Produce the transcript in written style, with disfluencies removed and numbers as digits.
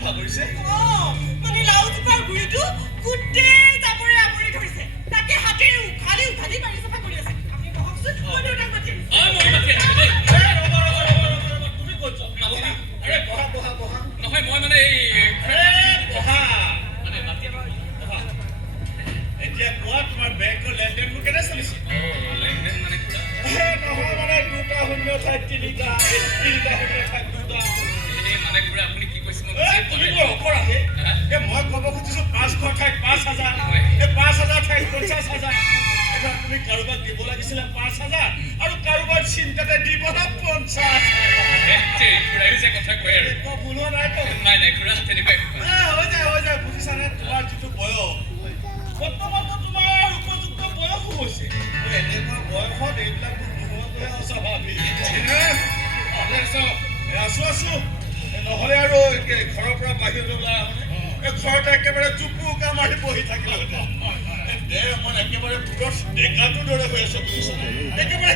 চাফা কৰিছে মানে লাউজোপাৰ গুৰিটো গোটেই জাবৰে আৱৰি ধৰিছে তাকে হাতেৰে উঘালি উঘালি পানী চাফা কৰি আছে আপুনি বহকচোন মই দেউতাক মাতিম মই মাতি আনিছো দেই তুমি ক'ত যোৱা আৰে বহা বহা বহা নহয় মই মানে এই বহা মানে মাতি বহা এতিয়া কোৱা তোমাৰ বেংকৰ লেনদেনবোৰ কেনে চলিছে লেনদেন মানে নহয় মানে 2টা শূন্য ঠাইত 3টা 3টা শূন্য ঠাইত 2টা মানে খুৰা আপুনি কি কৈছে মই ক'ব খুজিছো 500 ঠাইত 5000 এই 5000 ঠাইত 50000 এবাৰ তুমি কাৰোবাক দিব লাগিছিলে 5000 আৰু কাৰোবাক চিন্তাতে দিব না 50 খুৰাই যে কথা কয় আৰু ভুল হোৱা নাই তো নাই খুৰা তেনেকৈ হৈ যায় বুজিছানে তোমাৰ যিটো বয়স বৰ্তমানতো তোমাৰ উপযুক্ত বয়স হৈছে এনেকুৱা বয়সত এইবিলাক নোহোৱাটোহে অস্বাভাৱিক আছো নহ'লে আৰু ঘৰৰ পৰা বাহিৰলৈ ওলাই এই ঘৰতে একেবাৰে জুপুকা মাৰি বহি থাকিলে দেহ মানে একেবাৰে পুৰৰ ডেকাটোৰ দৰে হৈ আছে একেবাৰে